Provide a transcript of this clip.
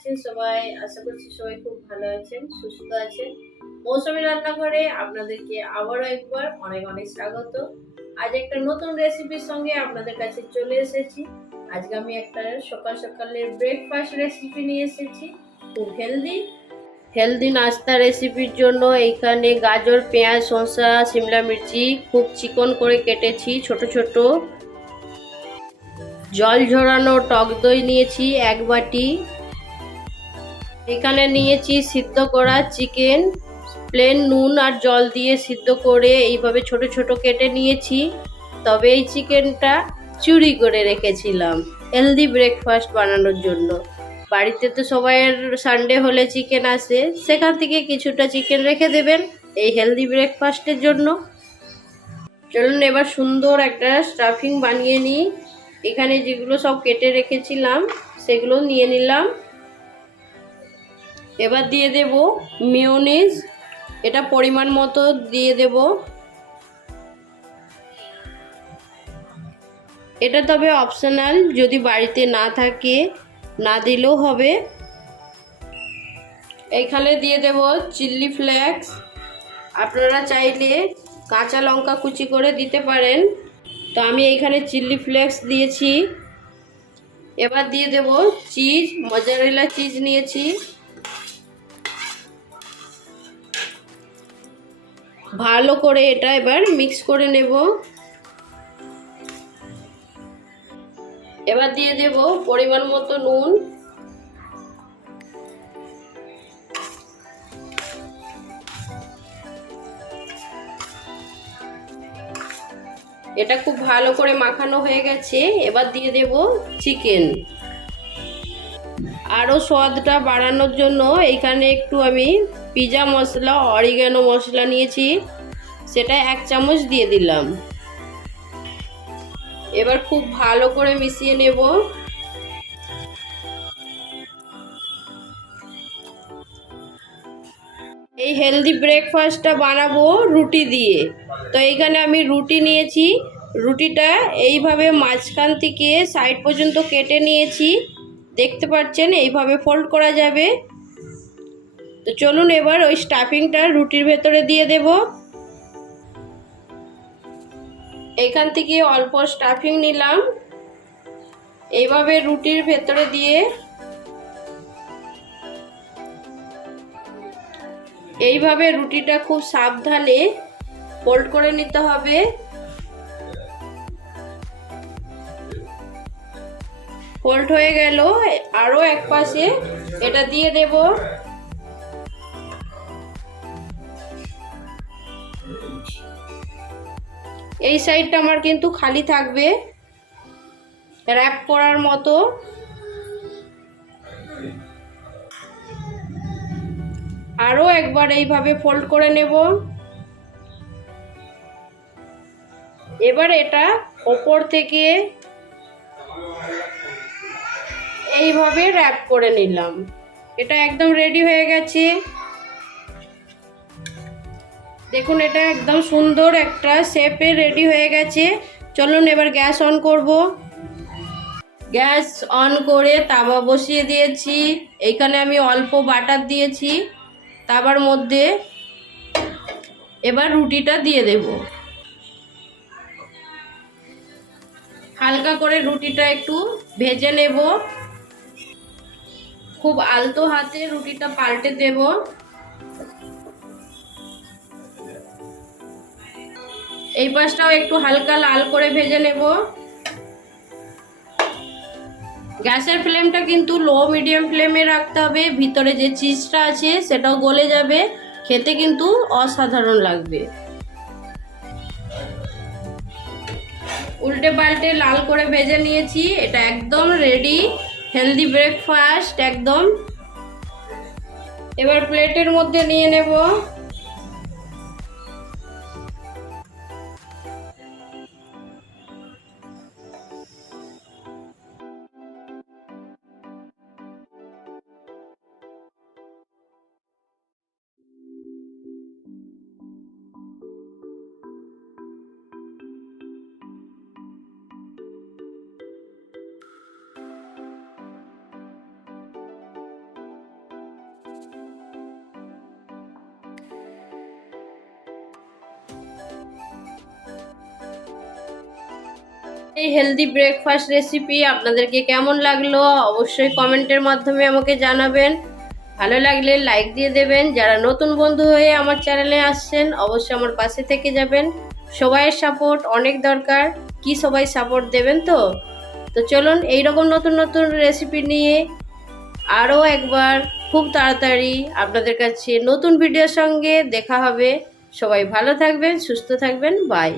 আছেন সবাই, আশা করছি সবাই খুব ভালো আছেন, সুস্থ আছেন। মৌসুমী রান্নাঘরে আপনাদেরকে আবারও একবার অনেক অনেক স্বাগত। আজ একটা নতুন রেসিপির সঙ্গে আপনাদের কাছে চলে এসেছি। আজকে আমি একটা সকাল সকালের ব্রেকফাস্ট রেসিপি নিয়ে এসেছি। খুব হেলদি হেলদি নাস্তা রেসিপির জন্য এইখানে গাজর, পেঁয়াজ, শসা, সিমলা মির্চি, খুব চিকন করে কেটেছি ছোট ছোট। জল ঝরানো টক দই নিয়েছি এক বাটি। এখানে নিয়েছি সিদ্ধ করা চিকেন প্লেন নুন আর জল দিয়ে সিদ্ধ করে এইভাবে ছোট ছোট কেটে নিয়েছি। তবে এই চিকেনটা চুরি করে রেখেছিলাম হেলদি ব্রেকফাস্ট বানানোর জন্য। বাড়িতে তো সবাইয়ের সানডে হলে চিকেন আসে, সেখান থেকে কিছুটা চিকেন রেখে দেবেন এই হেলদি ব্রেকফাস্টের জন্য। চলুন এবার সুন্দর একটা স্টাফিং বানিয়ে নিই। এখানে যেগুলো সব কেটে রেখেছিলাম, সেগুলো নিয়ে নিলাম। এবার দিয়ে দেব মিওনিজ এটা পরিমাণ মতো দিয়ে দেব। এটা তবে অপশনাল, যদি বাড়িতে না থাকে, না দিলেও হবে। এইখানে দিয়ে দেব চিল্লি ফ্লেক্স। আপনারা চাইলে কাঁচা লঙ্কা কুচি করে দিতে পারেন। তো আমি এইখানে চিল্লি ফ্লেক্স দিয়েছি। এবার দিয়ে দেব চিজ, মজারেলা চিজ নিয়েছি। ভালো করে এটা এবার মিক্স করে নেব। এবার দিয়ে দেব পরিমাণ মতো নুন। এটা খুব ভালো করে মাখানো হয়ে গেছে। এবার দিয়ে দেব চিকেন আরও স্বাদটা বাড়ানোর জন্য এইখানে একটু আমি পিজা মশলা, অরিগানো মশলা নিয়েছি। সেটা এক চামচ দিয়ে দিলাম। এবার খুব ভালো করে মিশিয়ে নেব। এই হেলদি ব্রেকফাস্টটা বানাবো রুটি দিয়ে। তো এইখানে আমি রুটি নিয়েছি। রুটিটা এইভাবে মাঝখান থেকে সাইড পর্যন্ত কেটে নিয়েছি। দেখতে পাচ্ছেন, এইভাবে ফোল্ড করা যাবে। তো চলুন এবার ওই স্টাফিংটা রুটির ভেতরে দিয়ে দেব। এখান থেকে অল্প স্টাফিং নিলাম। এইভাবে রুটির ভেতরে দিয়ে এইভাবে রুটিটা খুব সাবধানে ফোল্ড করে নিতে হবে। ফোল্ড হয়ে গেল, আরও এক পাশে এটা দিয়ে দেব। এই সাইডটা আমার কিন্তু খালি থাকবে। র্যাপ করার মতো। আরও একবার এইভাবে ফোল্ড করে নেব। এবার এটা ওপর থেকে এইভাবে র্যাপ করে নিলাম। এটা একদম রেডি হয়ে গেছে। দেখুন, এটা একদম সুন্দর একটা শেপে রেডি হয়ে গেছে। চলুন এবার গ্যাস অন করব। গ্যাস অন করে তাওয়া বসিয়ে দিয়েছি। এইখানে আমি অল্প বাটার দিয়েছি। তাবার মধ্যে এবার রুটিটা দিয়ে দেব। হালকা করে রুটিটা একটু ভেজে নেব। খুব আলতো হাতে রুটিটা পাল্টে দেব। এই পাশটাও একটু হালকা লাল করে ভেজে নেব। গ্যাসের ফ্লেমটা কিন্তু লো মিডিয়াম ফ্লেমে রাখতে হবে। ভিতরে যে চিজটা আছে, সেটাও গলে যাবে। খেতে কিন্তু অসাধারণ লাগবে। উল্টে পাল্টে লাল করে ভেজে নিয়েছি। এটা একদম রেডি হেলদি ব্রেকফাস্ট একদম। এবার প্লেটের মধ্যে নিয়ে নেব। এই হেলদি ব্রেকফাস্ট রেসিপি আপনাদেরকে কেমন লাগল অবশ্যই কমেন্টের মাধ্যমে আমাকে জানাবেন। ভালো লাগলে লাইক দিয়ে দেবেন। যারা নতুন বন্ধু হয়ে আমার চ্যানেলে আসছেন, অবশ্যই আমার পাশে থেকে যাবেন। সবাইয়ের সাপোর্ট অনেক দরকার। কি সবাই সাপোর্ট দেবেন তো? তো চলুন এইরকম নতুন নতুন রেসিপি নিয়ে আরও একবার খুব তাড়াতাড়ি আপনাদের কাছে নতুন ভিডিওর সঙ্গে দেখা হবে। সবাই ভালো থাকবেন, সুস্থ থাকবেন। বাই